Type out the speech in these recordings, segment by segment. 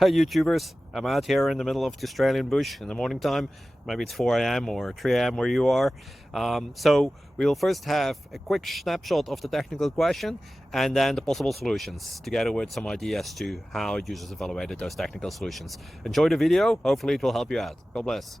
Hi YouTubers, I'm out here in the middle of the Australian bush in the morning time. Maybe it's 4 a.m. or 3 a.m. where you are. So we will first have a quick snapshot of the technical question and then the possible solutions, together with some ideas to how users evaluated those technical solutions. Enjoy the video, hopefully it will help you out. God bless.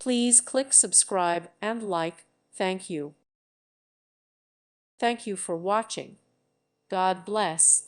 Please click subscribe and like. Thank you. Thank you for watching. God bless.